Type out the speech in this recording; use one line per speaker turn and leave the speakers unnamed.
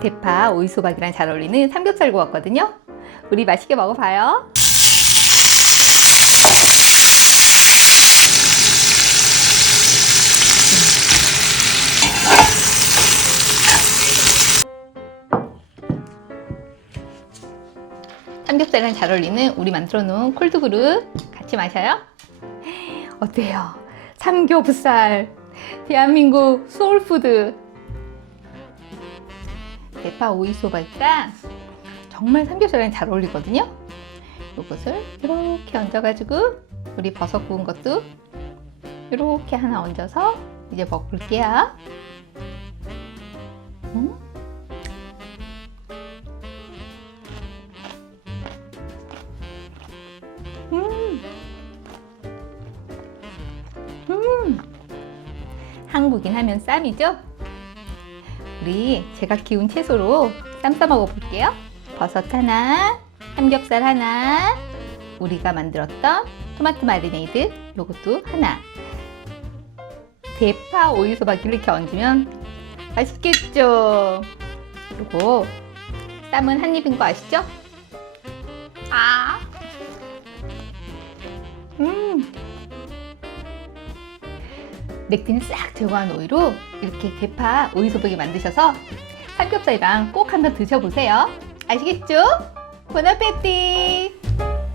대파 오이소박이랑 잘 어울리는 삼겹살 구웠거든요. 우리 맛있게 먹어봐요. 삼겹살이랑 잘 어울리는 우리 만들어 놓은 콜드브루 같이 마셔요. 어때요? 삼겹살 대한민국 소울푸드 대파 오이소박이랑 정말 삼겹살이랑 잘 어울리거든요. 이것을 이렇게 얹어가지고 우리 버섯 구운 것도 이렇게 하나 얹어서 이제 먹을게요. 음? 음. 음. 한국인 하면 쌈이죠? 우리 제가 키운 채소로 쌈 싸 먹어 볼게요. 버섯 하나, 삼겹살 하나, 우리가 만들었던 토마토 마리네이드 요것도 하나. 대파 오이소박이를 이렇게 얹으면 맛있겠죠? 그리고 쌈은 한 입인 거 아시죠? 아, 넥틴을 싹 제거한 오이로 이렇게 대파 오이소박이 만드셔서 삼겹살이랑 꼭 한번 드셔보세요. 아시겠죠? 보나페티!